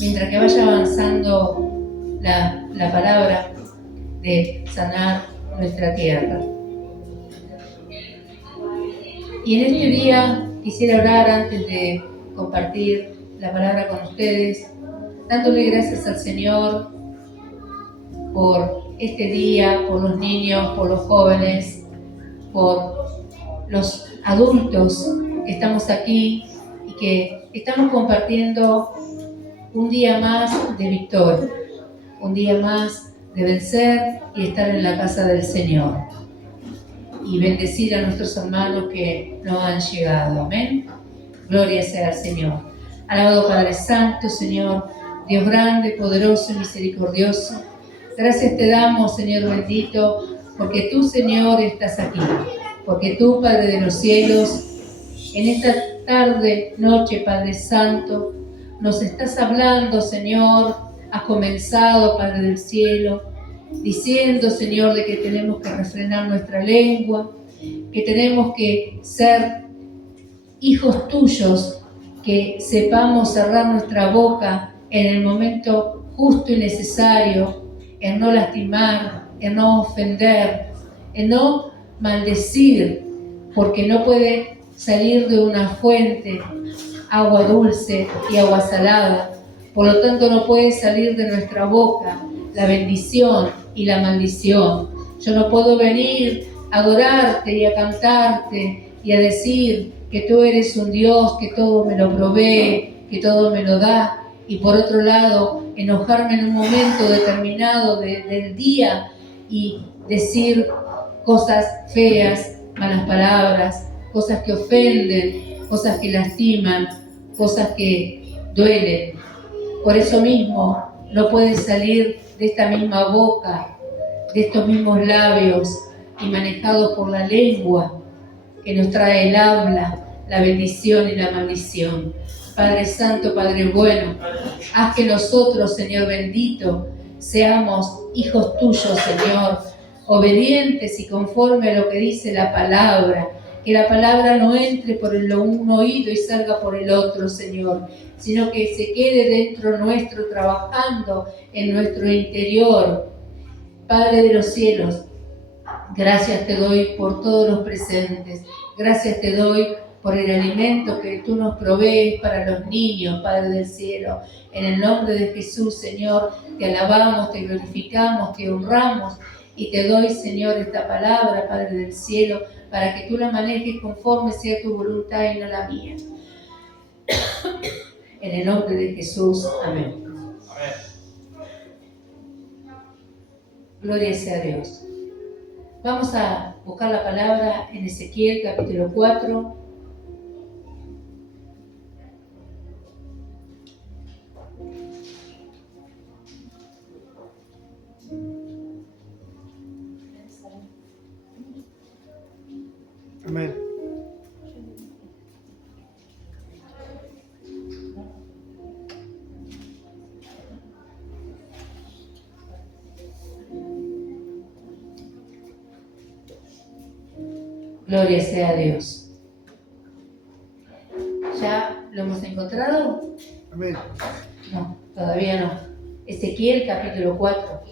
mientras que vaya avanzando la palabra de sanar nuestra tierra. Y en este día quisiera orar antes de compartir la palabra con ustedes, dándole gracias al Señor por este día, por los niños, por los jóvenes, por los adultos que estamos aquí y que estamos compartiendo un día más de victoria, un día más de vencer y estar en la casa del Señor y bendecir a nuestros hermanos que no han llegado. Amén. Gloria sea al Señor. Alabado Padre Santo, Señor, Dios grande, poderoso y misericordioso. Gracias te damos, Señor bendito, porque tú, Señor, estás aquí. Porque tú, Padre de los cielos, en esta tarde, noche, Padre Santo, nos estás hablando, Señor. Has comenzado, Padre del cielo, diciendo, Señor, de que tenemos que refrenar nuestra lengua, que tenemos que ser hijos tuyos, que sepamos cerrar nuestra boca en el momento justo y necesario, en no lastimar, en no ofender, en no maldecir, porque no puede salir de una fuente agua dulce y agua salada. Por lo tanto, no puede salir de nuestra boca la bendición y la maldición. Yo no puedo venir a adorarte y a cantarte y a decir que tú eres un Dios que todo me lo provee, que todo me lo da, y por otro lado, enojarme en un momento determinado del día y decir cosas feas, malas palabras, cosas que ofenden, cosas que lastiman, cosas que duelen. Por eso mismo no puede salir de esta misma boca, de estos mismos labios y manejados por la lengua que nos trae el habla, la bendición y la maldición. Padre Santo, Padre bueno, haz que nosotros, Señor bendito, seamos hijos tuyos, Señor, obedientes y conforme a lo que dice la palabra. Que la palabra no entre por un oído y salga por el otro, Señor, sino que se quede dentro nuestro, trabajando en nuestro interior. Padre de los cielos, gracias te doy por todos los presentes. Gracias te doy por el alimento que tú nos provees para los niños, Padre del cielo. En el nombre de Jesús, Señor, te alabamos, te glorificamos, te honramos y te doy, Señor, esta palabra, Padre del cielo, para que tú la manejes conforme sea tu voluntad y no la mía. En el nombre de Jesús, amén. Gloria sea a Dios. Vamos a buscar la palabra en Ezequiel capítulo 4. Amén. Gloria sea a Dios. ¿Ya lo hemos encontrado? Amén. No, todavía no. Ezequiel capítulo 4.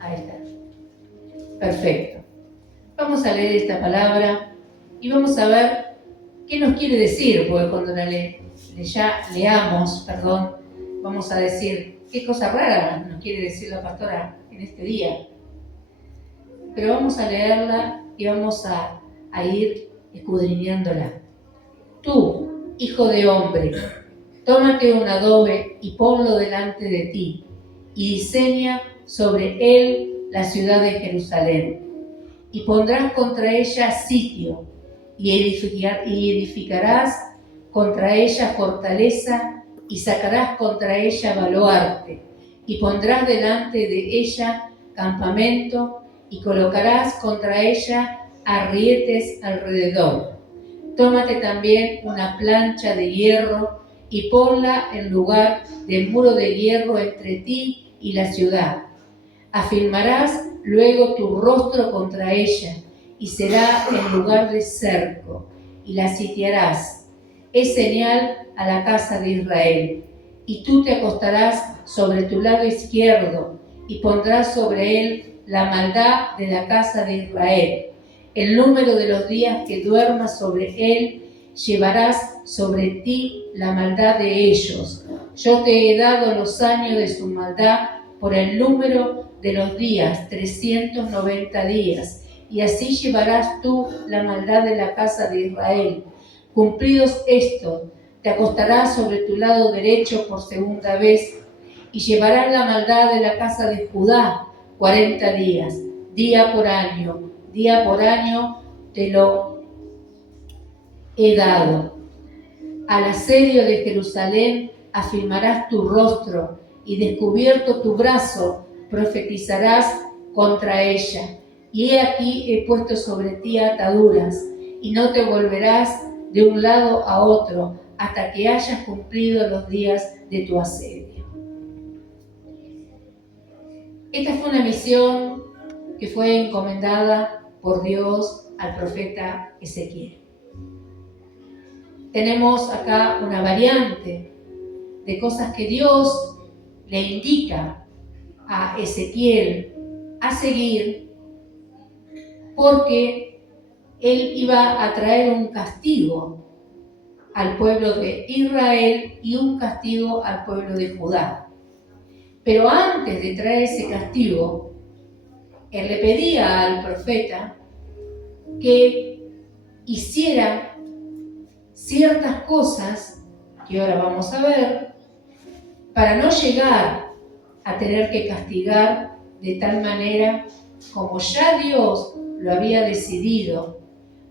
Ahí está. Perfecto. Vamos a leer esta palabra y vamos a ver qué nos quiere decir, porque cuando leamos, vamos a decir qué cosa rara nos quiere decir la pastora en este día. Pero vamos a leerla y vamos a ir escudriñándola. Tú, hijo de hombre, tómate un adobe y ponlo delante de ti, y diseña sobre él la ciudad de Jerusalén. Y pondrás contra ella sitio, y edificarás contra ella fortaleza, y sacarás contra ella baluarte, y pondrás delante de ella campamento, y colocarás contra ella arrietes alrededor. Tómate también una plancha de hierro y ponla en lugar del muro de hierro entre ti y la ciudad. Afirmarás luego tu rostro contra ella y será en lugar de cerco, y la sitiarás. Es señal a la casa de Israel. y tú te acostarás sobre tu lado izquierdo y pondrás sobre él la maldad de la casa de Israel. El número de los días que duermas sobre él, llevarás sobre ti la maldad de ellos. Yo te he dado los años de su maldad por el número de los días, 390 días, y así llevarás tú la maldad de la casa de Israel. Cumplidos estos, te acostarás sobre tu lado derecho por segunda vez, y llevarás la maldad de la casa de Judá 40 días, día por año te lo he dado. Al asedio de Jerusalén afirmarás tu rostro, y descubierto tu brazo profetizarás contra ella. Y he aquí he puesto sobre ti ataduras, y no te volverás de un lado a otro hasta que hayas cumplido los días de tu asedio. Esta fue una misión que fue encomendada por Dios al profeta Ezequiel. Tenemos acá una variante de cosas que Dios le indica a Ezequiel a seguir, porque él iba a traer un castigo al pueblo de Israel y un castigo al pueblo de Judá. Pero antes de traer ese castigo, él le pedía al profeta que hiciera ciertas cosas que ahora vamos a ver, para no llegar a tener que castigar de tal manera como ya Dios lo había decidido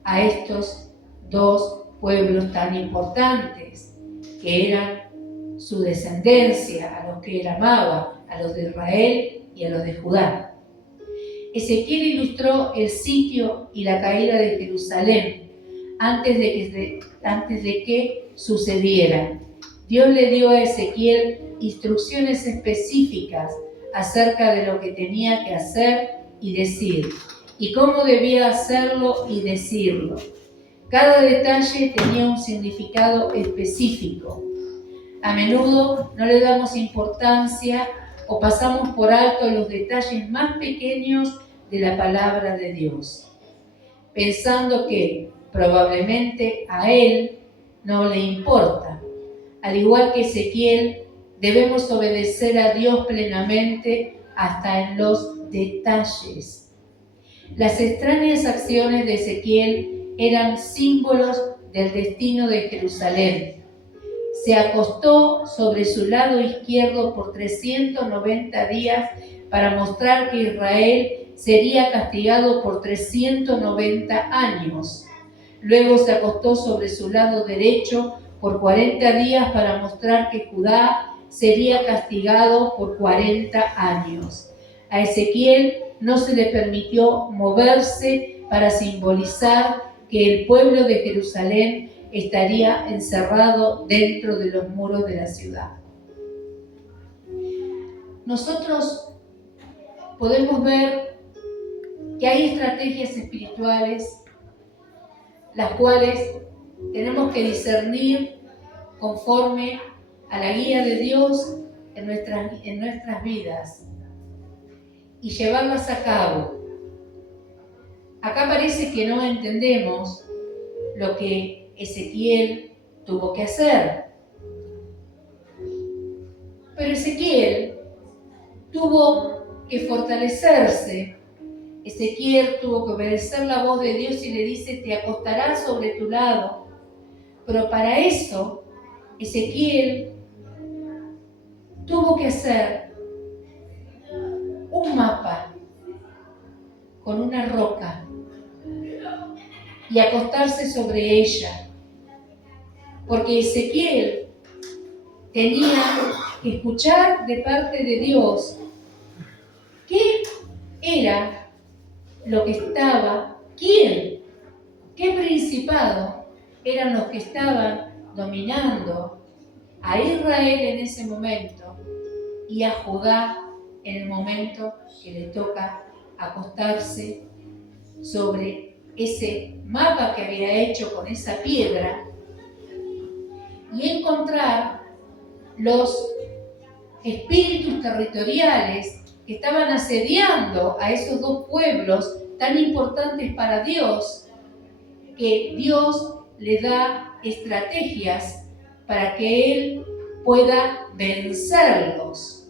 a estos dos pueblos tan importantes, que eran su descendencia, a los que él amaba, a los de Israel y a los de Judá. Ezequiel ilustró el sitio y la caída de Jerusalén antes de que sucediera. Dios le dio a Ezequiel instrucciones específicas acerca de lo que tenía que hacer y decir, y cómo debía hacerlo y decirlo. Cada detalle tenía un significado específico. A menudo no le damos importancia o pasamos por alto los detalles más pequeños de la palabra de Dios, pensando que probablemente a Él no le importa. Al igual que Ezequiel, debemos obedecer a Dios plenamente hasta en los detalles. Las extrañas acciones de Ezequiel eran símbolos del destino de Jerusalén. Se acostó sobre su lado izquierdo por 390 días para mostrar que Israel sería castigado por 390 años. Luego se acostó sobre su lado derecho por 40 días para mostrar que Judá sería castigado por 40 años. A Ezequiel no se le permitió moverse para simbolizar que el pueblo de Jerusalén estaría encerrado dentro de los muros de la ciudad. Nosotros podemos ver que hay estrategias espirituales las cuales tenemos que discernir conforme a la guía de Dios en nuestras vidas y llevarlas a cabo. Acá parece que no entendemos lo que Ezequiel tuvo que hacer. Pero Ezequiel tuvo que fortalecerse. Ezequiel tuvo que obedecer la voz de Dios y le dice, te acostarás sobre tu lado. Pero para eso, Ezequiel tuvo que hacer un mapa con una roca y acostarse sobre ella. Porque Ezequiel tenía que escuchar de parte de Dios qué era lo que estaba, qué principado eran los que estaban dominando a Israel en ese momento y a Judá en el momento que le toca acostarse sobre ese mapa que había hecho con esa piedra y encontrar los espíritus territoriales que estaban asediando a esos dos pueblos tan importantes para Dios, que Dios le da estrategias para que Él pueda vencerlos.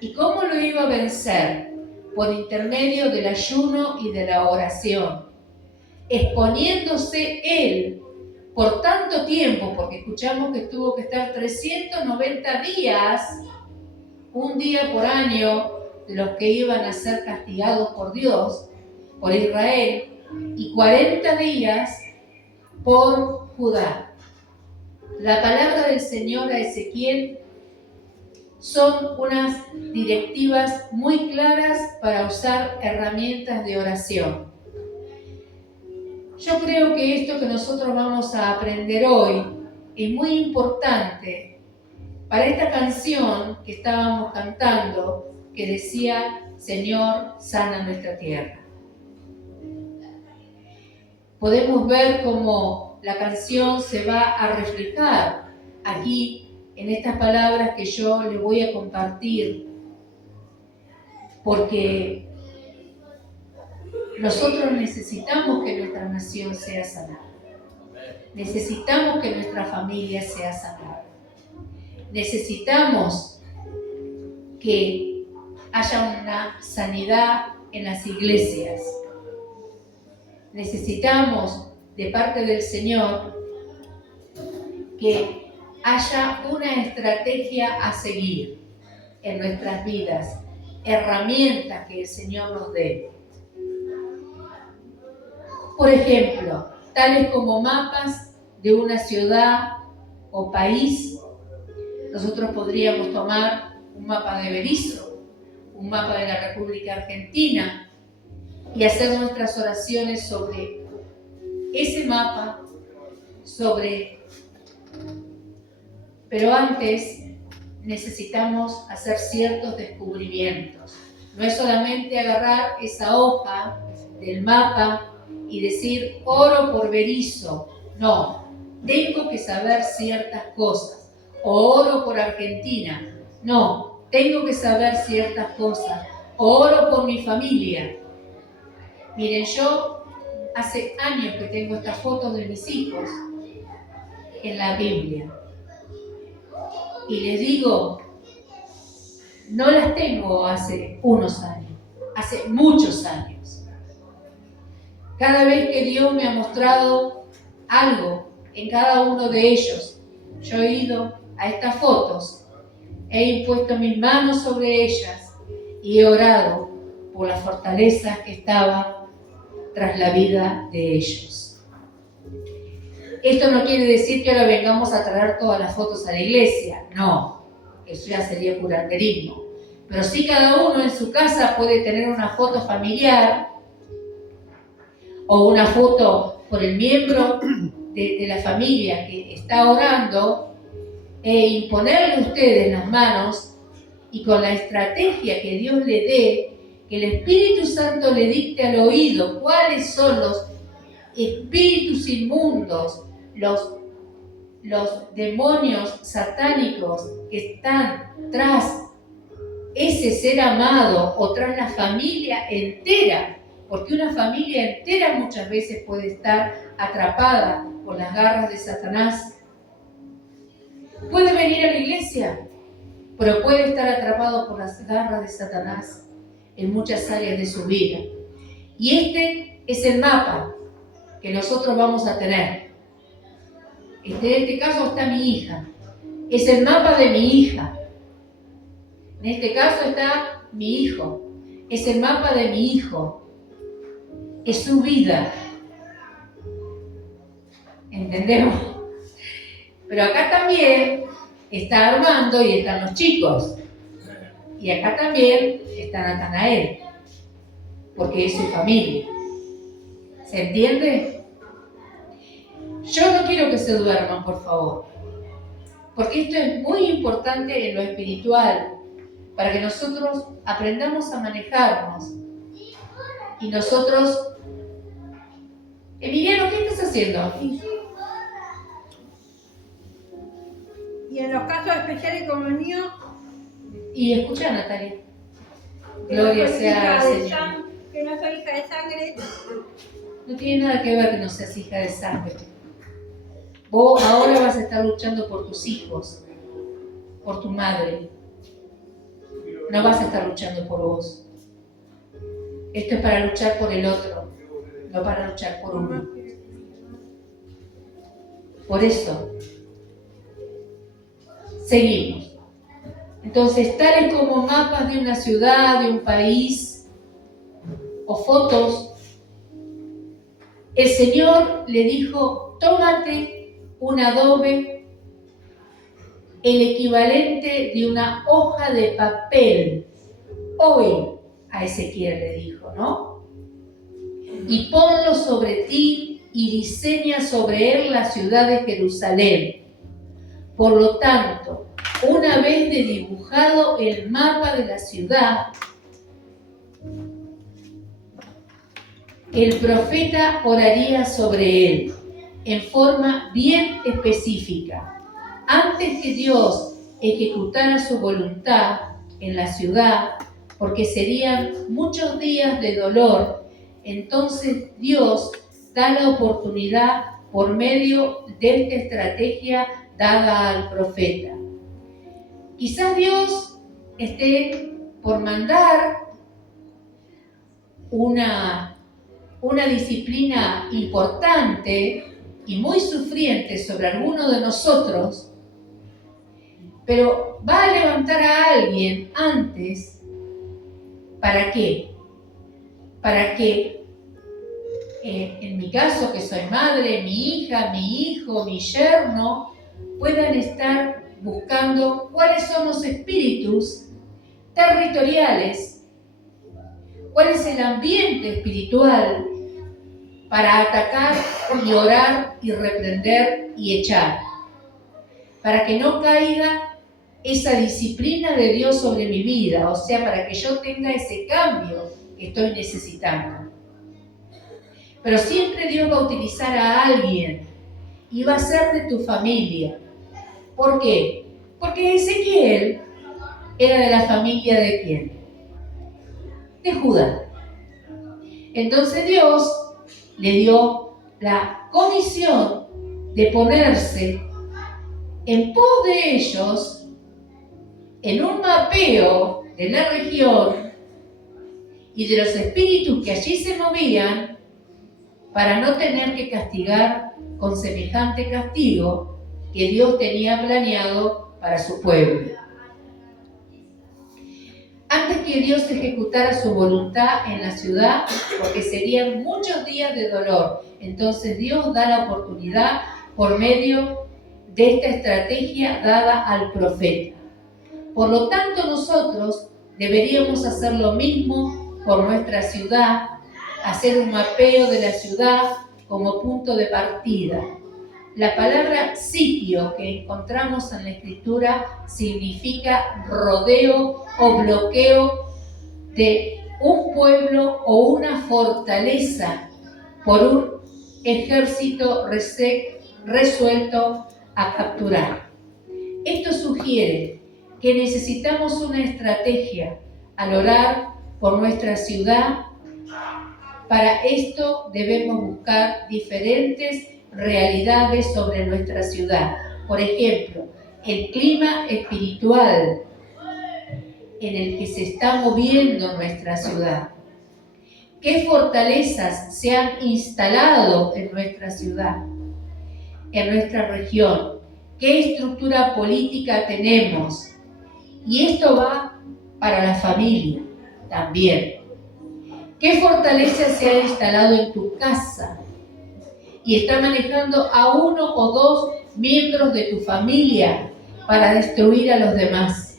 ¿Y cómo lo iba a vencer? Por intermedio del ayuno y de la oración, exponiéndose Él por tanto tiempo, porque escuchamos que tuvo que estar 390 días, un día por año, de los que iban a ser castigados por Dios, por Israel, y 40 días por Judá. La palabra del Señor a Ezequiel son unas directivas muy claras para usar herramientas de oración. Yo creo que esto que nosotros vamos a aprender hoy es muy importante para esta canción que estábamos cantando, que decía, Señor, sana nuestra tierra. Podemos ver cómo la canción se va a reflejar aquí en estas palabras que yo le voy a compartir, porque nosotros necesitamos que nuestra nación sea sanada. Necesitamos que nuestra familia sea sanada. Necesitamos que haya una sanidad en las iglesias. Necesitamos de parte del Señor que haya una estrategia a seguir en nuestras vidas, herramientas que el Señor nos dé. Por ejemplo, tales como mapas de una ciudad o país. Nosotros podríamos tomar un mapa de Berisso, un mapa de la República Argentina y hacer nuestras oraciones sobre ese mapa, pero antes necesitamos hacer ciertos descubrimientos. No es solamente agarrar esa hoja del mapa y decir oro por Berisso. No, tengo que saber ciertas cosas. O oro por Argentina. No, tengo que saber ciertas cosas. O oro por mi familia. Miren, yo hace años que tengo estas fotos de mis hijos en la Biblia. Y les digo, no las tengo hace unos años, hace muchos años. Cada vez que Dios me ha mostrado algo en cada uno de ellos, yo he ido a estas fotos, he impuesto mis manos sobre ellas y he orado por la fortaleza que estaba tras la vida de ellos. Esto no quiere decir que ahora vengamos a traer todas las fotos a la iglesia, no, eso ya sería curanderismo. Pero sí cada uno en su casa puede tener una foto familiar o una foto por el miembro de la familia que está orando e imponerle a ustedes las manos y con la estrategia que Dios le dé, que el Espíritu Santo le dicte al oído cuáles son los espíritus inmundos, los demonios satánicos que están tras ese ser amado o tras la familia entera, porque una familia entera muchas veces puede estar atrapada por las garras de Satanás. Puede venir a la iglesia, pero puede estar atrapado por las garras de Satanás en muchas áreas de su vida. Y este es el mapa que nosotros vamos a tener. En este caso está mi hija. Es el mapa de mi hija. En este caso está mi hijo. Es el mapa de mi hijo. Es su vida. ¿Entendemos? Pero acá también está Armando y están los chicos. Y acá también está Natanael. Porque es su familia. ¿Se entiende? Yo no quiero que se duerman, por favor. Porque esto es muy importante en lo espiritual. Para que nosotros aprendamos a manejarnos. Y nosotros... Emiliano, ¿qué estás haciendo? Y en los casos especiales como el mío, Y escucha, Natalia. que Gloria no soy sea hija al de Señor. que no soy hija de sangre, No tiene nada que ver que no seas hija de sangre. Vos ahora vas a estar luchando por tus hijos, por tu madre. No vas a estar luchando por vos. Esto es para luchar por el otro, no para luchar por uno. Por eso, seguimos. Entonces, tales como mapas de una ciudad, de un país, o fotos, el Señor le dijo, tómate un adobe, el equivalente de una hoja de papel, hoy a Ezequiel le dijo, ¿no? Y ponlo sobre ti y diseña sobre él la ciudad de Jerusalén. Por lo tanto, una vez de dibujado el mapa de la ciudad, el profeta oraría sobre él en forma bien específica. Antes que Dios ejecutara su voluntad en la ciudad, porque serían muchos días de dolor, entonces Dios da la oportunidad por medio de esta estrategia dada al profeta. Quizás Dios esté por mandar una disciplina importante y muy sufriente sobre alguno de nosotros, pero va a levantar a alguien antes. ¿Para qué? Para que, en mi caso, que soy madre, mi hija, mi hijo, mi yerno, puedan estar buscando cuáles son los espíritus territoriales, cuál es el ambiente espiritual para atacar y orar y reprender y echar, para que no caiga esa disciplina de Dios sobre mi vida, o sea, para que yo tenga ese cambio que estoy necesitando. Pero siempre Dios va a utilizar a alguien y va a ser de tu familia. ¿Por qué? Porque Ezequiel era de la familia de ¿quién? De Judá. Entonces Dios le dio la comisión de ponerse en pos de ellos en un mapeo de la región y de los espíritus que allí se movían para no tener que castigar con semejante castigo que Dios tenía planeado para su pueblo. Antes que Dios ejecutara su voluntad en la ciudad, porque serían muchos días de dolor, entonces Dios da la oportunidad por medio de esta estrategia dada al profeta. Por lo tanto, nosotros deberíamos hacer lo mismo por nuestra ciudad, hacer un mapeo de la ciudad como punto de partida. La palabra sitio que encontramos en la Escritura significa rodeo o bloqueo de un pueblo o una fortaleza por un ejército resuelto a capturar. Esto sugiere que necesitamos una estrategia al orar por nuestra ciudad. Para esto debemos buscar diferentes realidades sobre nuestra ciudad. Por ejemplo, el clima espiritual en el que se está moviendo nuestra ciudad. ¿Qué fortalezas se han instalado en nuestra ciudad, en nuestra región? ¿Qué estructura política tenemos? Y esto va para la familia también. ¿Qué fortaleza se ha instalado en tu casa y está manejando a uno o dos miembros de tu familia para destruir a los demás?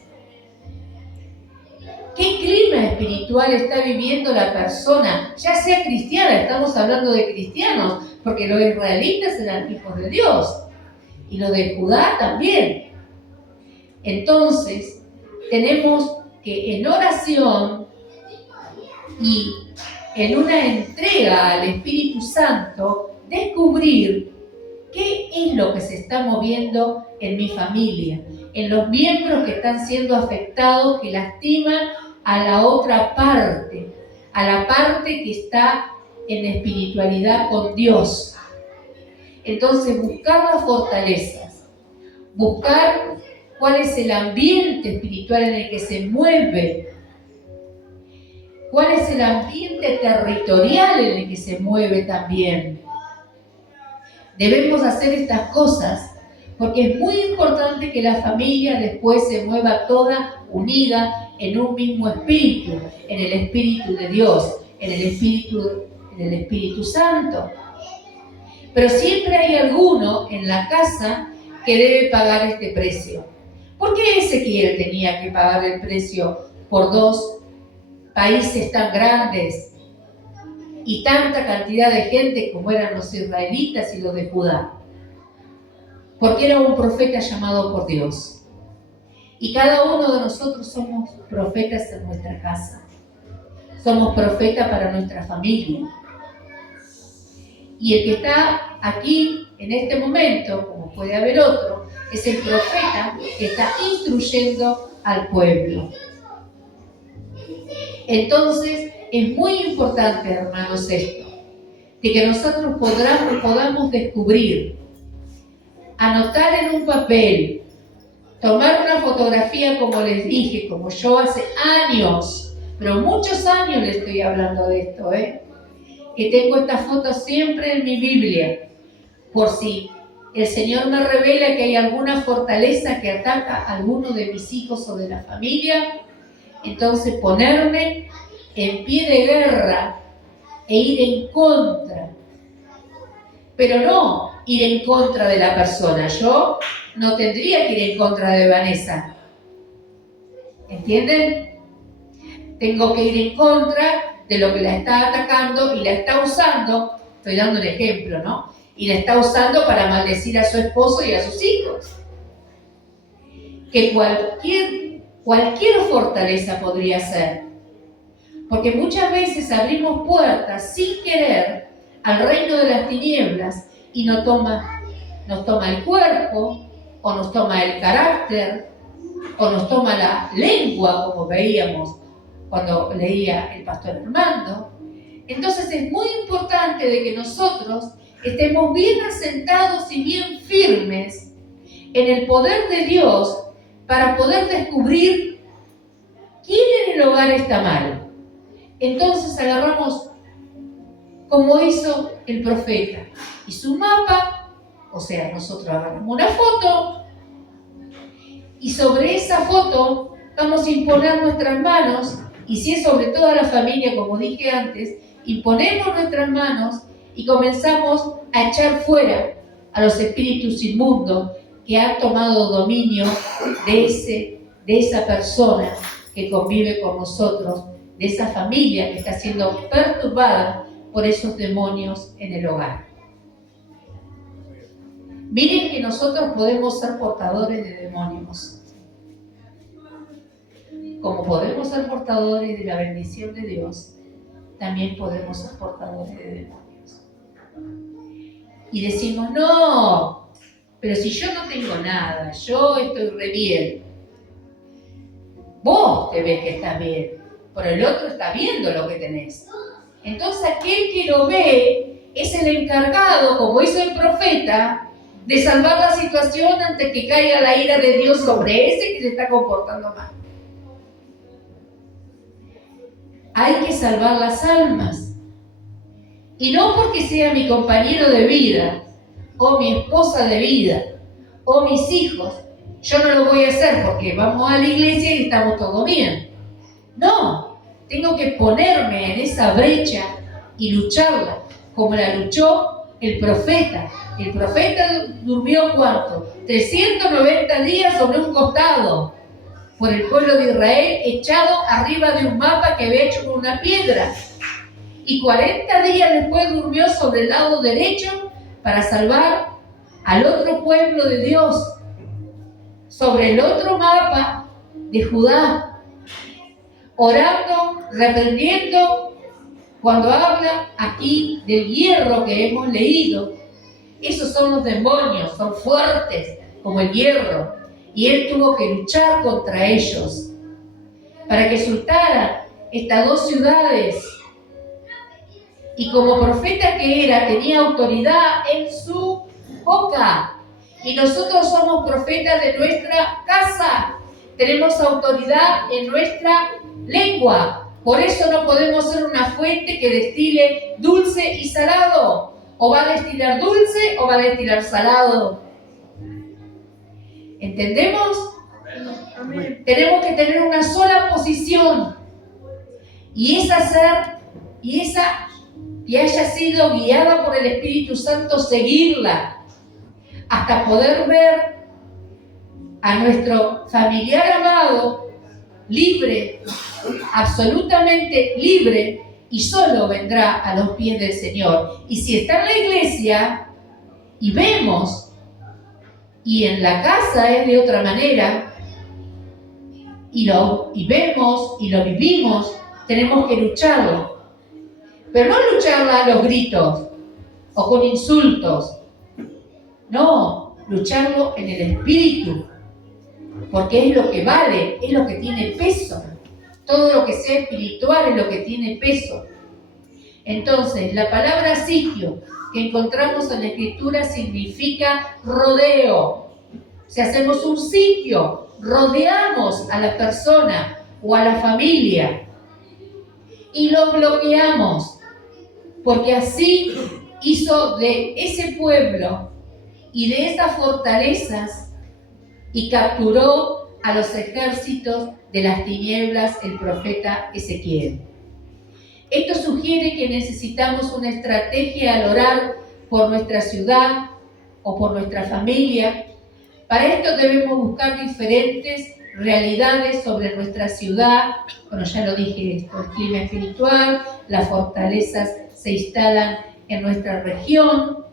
¿Qué clima espiritual está viviendo la persona, ya sea cristiana? Estamos hablando de cristianos, porque los israelitas eran hijos de Dios y los de Judá también. Entonces, tenemos que en oración y en una entrega al Espíritu Santo descubrir qué es lo que se está moviendo en mi familia, en los miembros que están siendo afectados, que lastiman a la otra parte, a la parte que está en espiritualidad con Dios. Entonces, buscar las fortalezas, buscar cuál es el ambiente espiritual en el que se mueve, cuál es el ambiente territorial en el que se mueve también. Debemos hacer estas cosas porque es muy importante que la familia después se mueva toda unida en un mismo espíritu, en el Espíritu de Dios, en el Espíritu Santo. Pero siempre hay alguno en la casa que debe pagar este precio. ¿Por qué Ezequiel tenía que pagar el precio por 2 países tan grandes y tanta cantidad de gente como eran los israelitas y los de Judá? Porque era un profeta llamado por Dios. Y cada uno de nosotros somos profetas en nuestra casa. Somos profetas para nuestra familia. Y el que está aquí en este momento, como puede haber otro, es el profeta que está instruyendo al pueblo. Entonces, es muy importante, hermanos, esto, de que nosotros podamos descubrir, anotar en un papel, tomar una fotografía, como les dije, como yo hace años, pero muchos años les estoy hablando de esto, que tengo esta foto siempre en mi Biblia, por si el Señor me revela que hay alguna fortaleza que ataca a alguno de mis hijos o de la familia, entonces ponerme en pie de guerra e ir en contra. Pero no ir en contra de la persona. Yo no tendría que ir en contra de Vanessa. ¿Entienden? Tengo que ir en contra de lo que la está atacando y la está usando, estoy dando un ejemplo, ¿no? Y la está usando para maldecir a su esposo y a sus hijos. Que cualquier fortaleza podría ser. Porque muchas veces abrimos puertas sin querer al reino de las tinieblas y nos toma el cuerpo, o nos toma el carácter, o nos toma la lengua, como veíamos cuando leía el pastor Armando. Entonces es muy importante de que nosotros estemos bien asentados y bien firmes en el poder de Dios para poder descubrir quién en el hogar está mal. Entonces agarramos, como hizo el profeta, y su mapa, o sea, nosotros agarramos una foto y sobre esa foto vamos a imponer nuestras manos, y si es sobre toda la familia, como dije antes, imponemos nuestras manos y comenzamos a echar fuera a los espíritus inmundos que han tomado dominio de esa persona que convive con nosotros, de esa familia que está siendo perturbada por esos demonios en el hogar. Miren que nosotros podemos ser portadores de demonios. Como podemos ser portadores de la bendición de Dios, también podemos ser portadores de demonios. Y decimos, no, pero si yo no tengo nada, yo estoy re bien. Vos te ves que estás bien, pero el otro está viendo lo que tenés. Entonces aquel que lo ve es el encargado, como hizo el profeta, de salvar la situación antes que caiga la ira de Dios sobre ese que se está comportando mal. Hay que salvar las almas. Y no porque sea mi compañero de vida, o mi esposa de vida, o mis hijos, yo no lo voy a hacer porque vamos a la iglesia y estamos todo bien. No, tengo que ponerme en esa brecha y lucharla, como la luchó el profeta. El profeta durmió ¿cuánto? 390 días sobre un costado por el pueblo de Israel, echado arriba de un mapa que había hecho con una piedra. Y 40 días después durmió sobre el lado derecho para salvar al otro pueblo de Dios, sobre el otro mapa de Judá, orando, reprendiendo. Cuando habla aquí del hierro que hemos leído, esos son los demonios, son fuertes, como el hierro, y él tuvo que luchar contra ellos para que soltaran estas dos ciudades. Y como profeta que era, tenía autoridad en su boca. Y nosotros somos profetas de nuestra casa. Tenemos autoridad en nuestra lengua. Por eso no podemos ser una fuente que destile dulce y salado. O va a destilar dulce o va a destilar salado. ¿Entendemos? Amén. Tenemos que tener una sola posición. Y esa que haya sido guiada por el Espíritu Santo, seguirla hasta poder ver a nuestro familiar amado libre, absolutamente libre, y solo vendrá a los pies del Señor. Y si está en la iglesia y vemos, y en la casa es de otra manera, y vemos y lo vivimos, tenemos que lucharlo. Pero no lucharla a los gritos o con insultos. No, lucharlo en el espíritu. Porque es lo que vale, es lo que tiene peso. Todo lo que sea espiritual es lo que tiene peso. Entonces, la palabra sitio que encontramos en la Escritura significa rodeo. Si hacemos un sitio, rodeamos a la persona o a la familia y lo bloqueamos, porque así hizo de ese pueblo y de esas fortalezas y capturó a los ejércitos de las tinieblas el profeta Ezequiel. Esto sugiere que necesitamos una estrategia al orar por nuestra ciudad o por nuestra familia. Para esto debemos buscar diferentes realidades sobre nuestra ciudad. Bueno, ya lo dije esto, el clima espiritual, las fortalezas se instalan en nuestra región,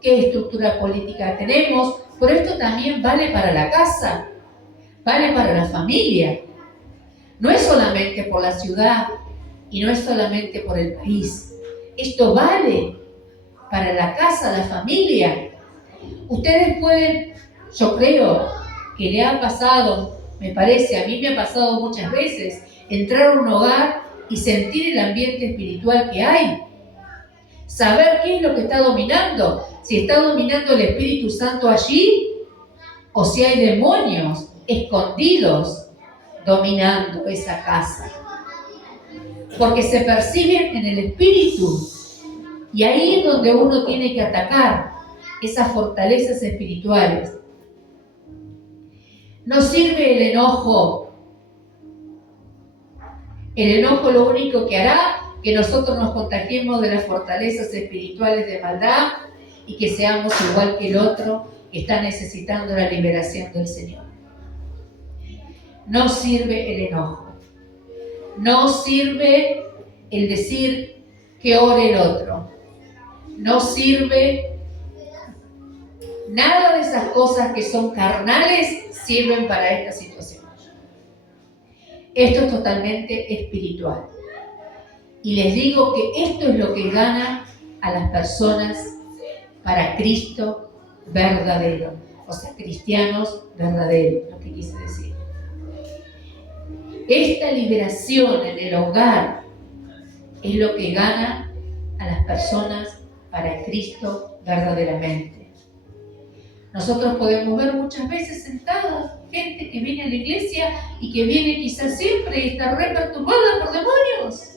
qué estructura política tenemos, pero esto también vale para la casa, vale para la familia. No es solamente por la ciudad y no es solamente por el país. Esto vale para la casa, la familia. Ustedes pueden, yo creo que le ha pasado, me parece, a mí me ha pasado muchas veces, entrar a un hogar y sentir el ambiente espiritual que hay. Saber qué es lo que está dominando, si está dominando el Espíritu Santo allí o si hay demonios escondidos dominando esa casa. Porque se perciben en el Espíritu y ahí es donde uno tiene que atacar esas fortalezas espirituales. No sirve el enojo. El enojo lo único que hará que nosotros nos contagiemos de las fortalezas espirituales de maldad y que seamos igual que el otro que está necesitando la liberación del Señor. No sirve el enojo. No sirve el decir que ore el otro. No sirve nada de esas cosas que son carnales, sirven para esta situación. Esto es totalmente espiritual. Y les digo que esto es lo que gana a las personas para Cristo verdadero. O sea, cristianos verdaderos, lo que quise decir. Esta liberación en el hogar es lo que gana a las personas para Cristo verdaderamente. Nosotros podemos ver muchas veces sentados gente que viene a la iglesia y que viene quizás siempre y está re perturbada por demonios.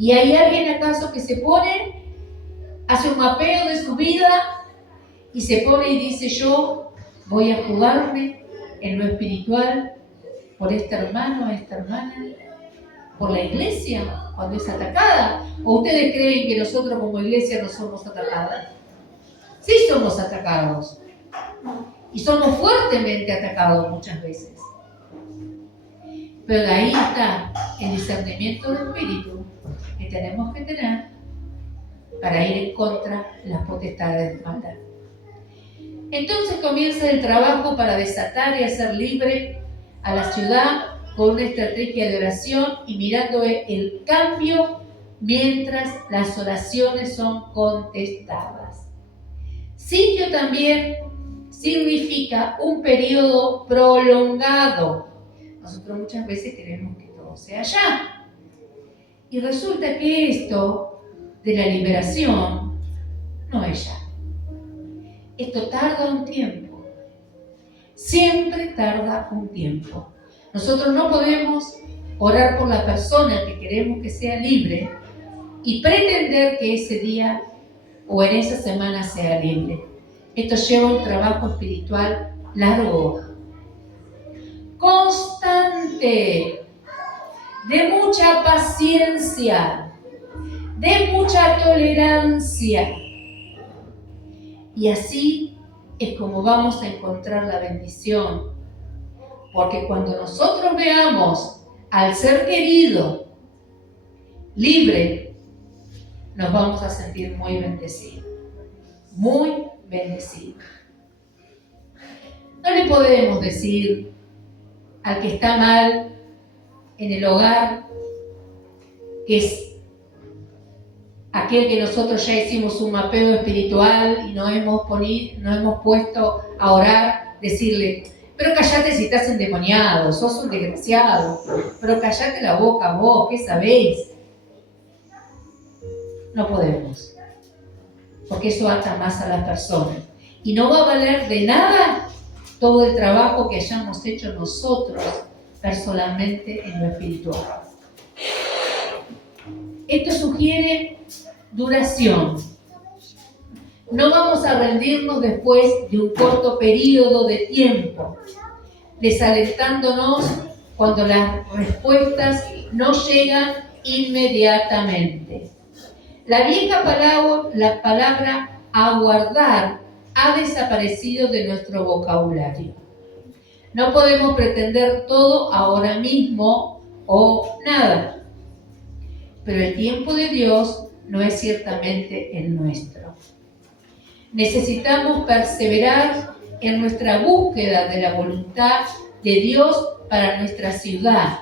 ¿Y hay alguien acaso que se pone, hace un mapeo de su vida y se pone y dice: yo voy a jugarme en lo espiritual por este hermano, esta hermana, por la iglesia cuando es atacada? ¿O ustedes creen que nosotros como iglesia no somos atacadas? Sí somos atacados y somos fuertemente atacados muchas veces. Pero ahí está el discernimiento del espíritu que tenemos que tener para ir en contra de las potestades de maldad. Entonces comienza el trabajo para desatar y hacer libre a la ciudad con una estrategia de oración y mirando el cambio mientras las oraciones son contestadas. Sitio también significa un periodo prolongado. Nosotros muchas veces queremos que todo sea ya. Y resulta que esto de la liberación no es ya. Esto tarda un tiempo. Siempre tarda un tiempo. Nosotros no podemos orar por la persona que queremos que sea libre y pretender que ese día o en esa semana sea libre. Esto lleva un trabajo espiritual largo, constante, de mucha paciencia, de mucha tolerancia. Y así es como vamos a encontrar la bendición. Porque cuando nosotros veamos al ser querido libre, nos vamos a sentir muy bendecidos. Muy bendecidos. No le podemos decir al que está mal en el hogar, que es aquel que nosotros ya hicimos un mapeo espiritual y nos hemos puesto a orar, decirle: pero callate si estás endemoniado, sos un desgraciado, pero callate la boca vos, ¿qué sabéis? No podemos, porque eso ata más a las personas. Y no va a valer de nada todo el trabajo que hayamos hecho nosotros personalmente en lo espiritual. Esto sugiere duración. No vamos a rendirnos después de un corto periodo de tiempo, desalentándonos cuando las respuestas no llegan inmediatamente. La vieja palabra aguardar ha desaparecido de nuestro vocabulario. No podemos pretender todo ahora mismo o nada, pero el tiempo de Dios no es ciertamente el nuestro. Necesitamos perseverar en nuestra búsqueda de la voluntad de Dios para nuestra ciudad,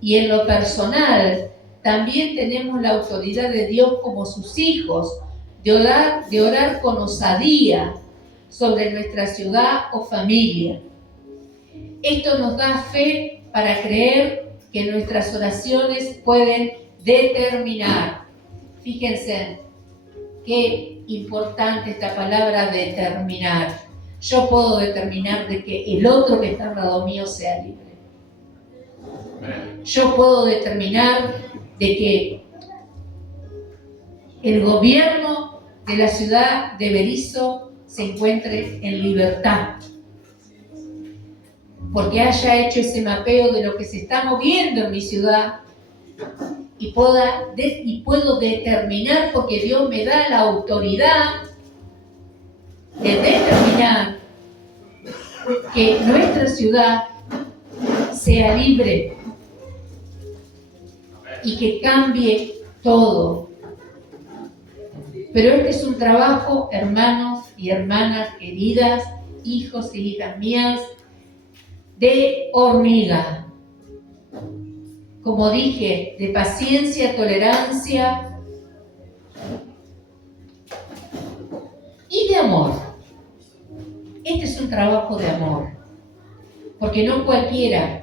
y en lo personal también tenemos la autoridad de Dios como sus hijos de orar con osadía sobre nuestra ciudad o familia. Esto nos da fe para creer que nuestras oraciones pueden determinar. Fíjense qué importante esta palabra determinar. Yo puedo determinar de que el otro que está al lado mío sea libre. Yo puedo determinar de que el gobierno de la ciudad de Berisso se encuentre en libertad, porque haya hecho ese mapeo de lo que se está moviendo en mi ciudad y puedo determinar, porque Dios me da la autoridad de determinar que nuestra ciudad sea libre y que cambie todo. Pero este es un trabajo, hermanos y hermanas queridas, hijos y hijas mías, de hormiga. Como dije, de paciencia, tolerancia y de amor. Este es un trabajo de amor, porque no cualquiera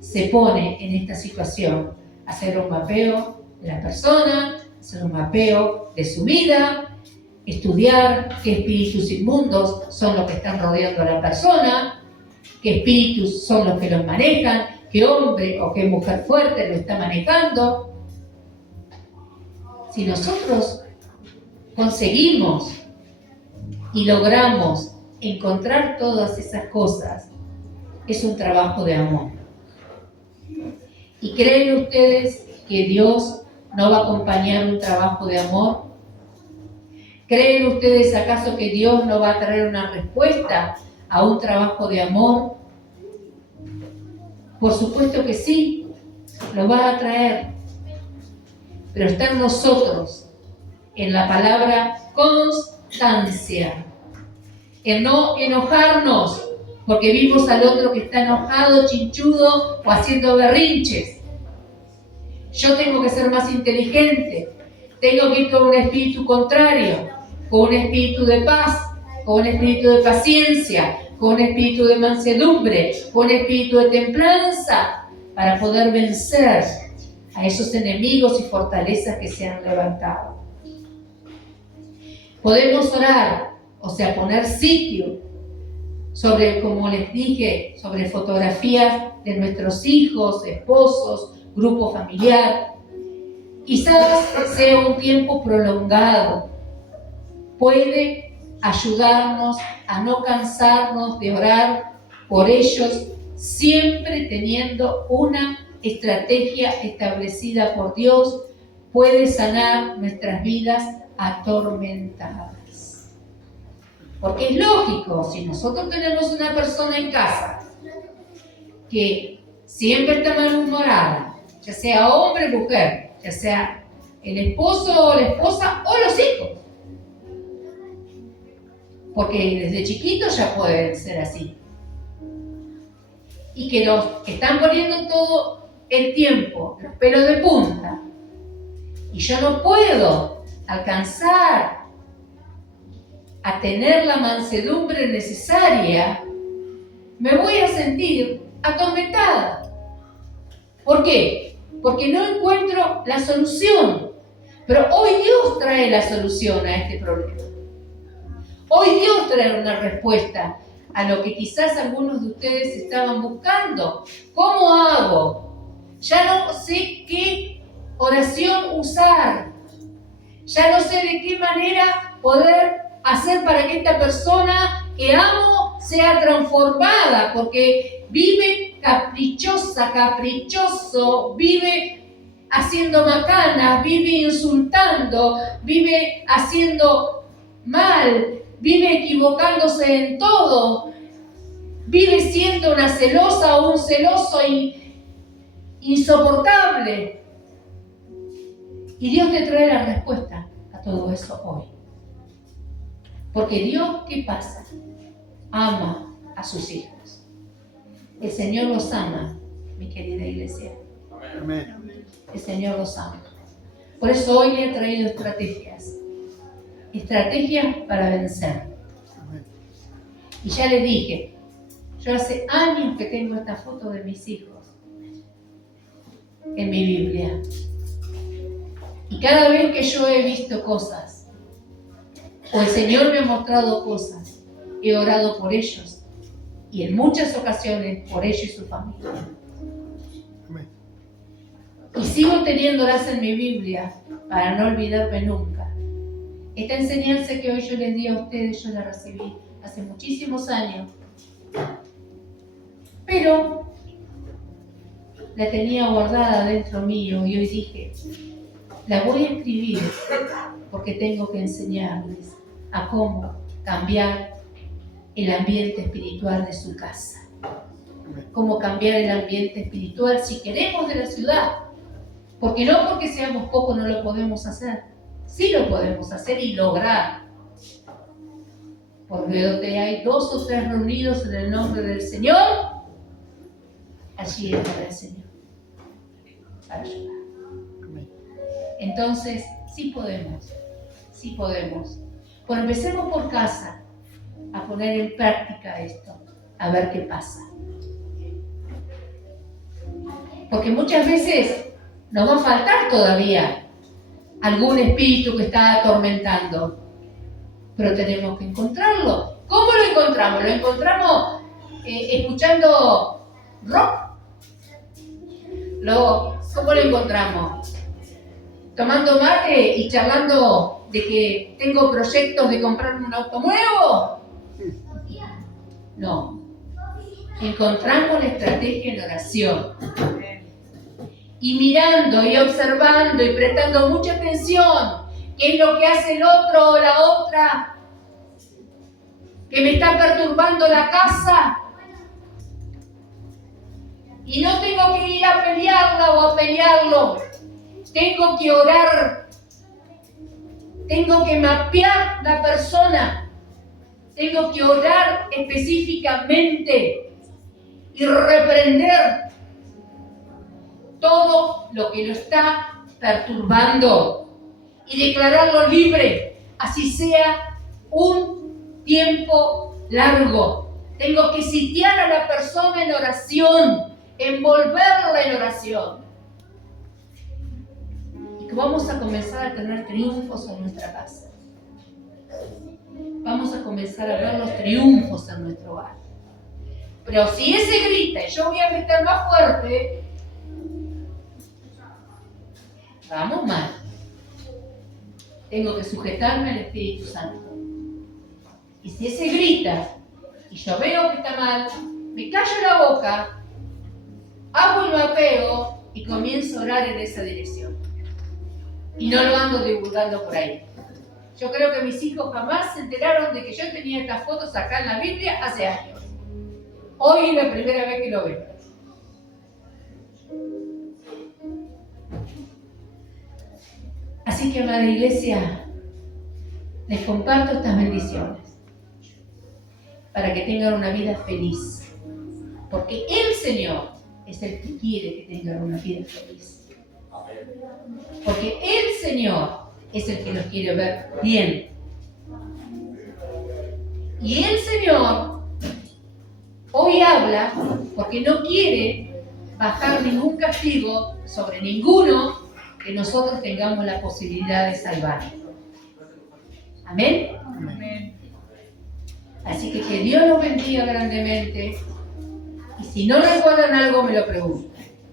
se pone en esta situación a hacer un mapeo de la persona, hacer un mapeo de su vida, estudiar qué espíritus inmundos son los que están rodeando a la persona, qué espíritus son los que los manejan, qué hombre o qué mujer fuerte lo está manejando. Si nosotros conseguimos y logramos encontrar todas esas cosas, es un trabajo de amor. ¿Y creen ustedes que Dios no va a acompañar un trabajo de amor? ¿Creen ustedes acaso que Dios no va a traer una respuesta a un trabajo de amor? Por supuesto que sí, lo va a traer. Pero está en nosotros, en la palabra constancia, en no enojarnos porque vimos al otro que está enojado, chinchudo o haciendo berrinches. Yo tengo que ser más inteligente, tengo que ir con un espíritu contrario, con un espíritu de paz, con un espíritu de paciencia, con un espíritu de mansedumbre, con un espíritu de templanza, para poder vencer a esos enemigos y fortalezas que se han levantado. Podemos orar, o sea, poner sitio sobre, como les dije, sobre fotografías de nuestros hijos, esposos, grupo familiar. Quizás sea un tiempo prolongado. Puede ayudarnos a no cansarnos de orar por ellos, siempre teniendo una estrategia establecida por Dios. Puede sanar nuestras vidas atormentadas. Porque es lógico, si nosotros tenemos una persona en casa que siempre está malhumorada, ya sea hombre o mujer, ya sea el esposo o la esposa o los hijos, porque desde chiquitos ya pueden ser así, y que los que están poniendo todo el tiempo los pelos de punta, y yo no puedo alcanzar a tener la mansedumbre necesaria, me voy a sentir atormentada. ¿Por qué? Porque no encuentro la solución. Pero hoy Dios trae la solución a este problema. Hoy Dios trae una respuesta a lo que quizás algunos de ustedes estaban buscando. ¿Cómo hago? Ya no sé qué oración usar. Ya no sé de qué manera poder hacer para que esta persona que amo sea transformada, porque vive caprichoso, vive haciendo macanas, vive insultando, vive haciendo mal, vive equivocándose en todo, vive siendo una celosa o un celoso insoportable. Y Dios te trae la respuesta a todo eso hoy. Porque Dios, ¿qué pasa? Ama a sus hijos. El Señor los ama, mi querida iglesia. Amén. El Señor los ama. Por eso hoy le he traído estrategias para vencer. Amén. Y ya les dije, yo hace años que tengo esta foto de mis hijos en mi Biblia. Y cada vez que yo he visto cosas, o el Señor me ha mostrado cosas, he orado por ellos, y en muchas ocasiones por ellos y su familia. Amén. Y sigo teniéndolas en mi Biblia para no olvidarme nunca. Esta enseñanza que hoy yo les di a ustedes, yo la recibí hace muchísimos años, pero la tenía guardada dentro mío, y hoy dije, la voy a escribir porque tengo que enseñarles a cómo cambiar el ambiente espiritual de su casa. Cómo cambiar el ambiente espiritual si queremos de la ciudad. Porque no porque seamos pocos no lo podemos hacer. Sí lo podemos hacer y lograr. Porque donde hay 2 o 3 reunidos en el nombre del Señor, allí estará el Señor para ayudar. Entonces, sí podemos. Bueno, empecemos por casa a poner en práctica esto, a ver qué pasa. Porque muchas veces nos va a faltar todavía algún espíritu que está atormentando, pero tenemos que encontrarlo. ¿Cómo lo encontramos? ¿Lo encontramos escuchando rock? ¿Cómo lo encontramos? Tomando mate y charlando de que tengo proyectos de comprarme un auto nuevo. No. Encontramos la estrategia en oración. Y mirando y observando y prestando mucha atención qué es lo que hace el otro o la otra que me está perturbando la casa. Y no tengo que ir a pelearla o a pelearlo. Tengo que orar. Tengo que mapear la persona. Tengo que orar específicamente y reprender todo lo que lo está perturbando y declararlo libre, así sea un tiempo largo. Tengo que sitiar a la persona en oración, envolverla en oración. Y que vamos a comenzar a tener triunfos en nuestra casa. Vamos a comenzar a ver los triunfos en nuestro hogar. Pero si ese grita y yo voy a gritar más fuerte, vamos mal. Tengo que sujetarme al Espíritu Santo. Y si ese grita y yo veo que está mal, me callo la boca, hago el mapeo y comienzo a orar en esa dirección. Y no lo ando divulgando por ahí. Yo creo que mis hijos jamás se enteraron de que yo tenía estas fotos acá en la Biblia hace años. Hoy es la primera vez que lo veo. Así que, amada iglesia, les comparto estas bendiciones para que tengan una vida feliz. Porque el Señor es el que quiere que tengan una vida feliz. Porque el Señor es el que nos quiere ver bien. Y el Señor hoy habla porque no quiere bajar ningún castigo sobre ninguno que nosotros tengamos la posibilidad de salvar. Amén. Amén. Así que Dios los bendiga grandemente. Y si no recuerdan algo, me lo preguntan.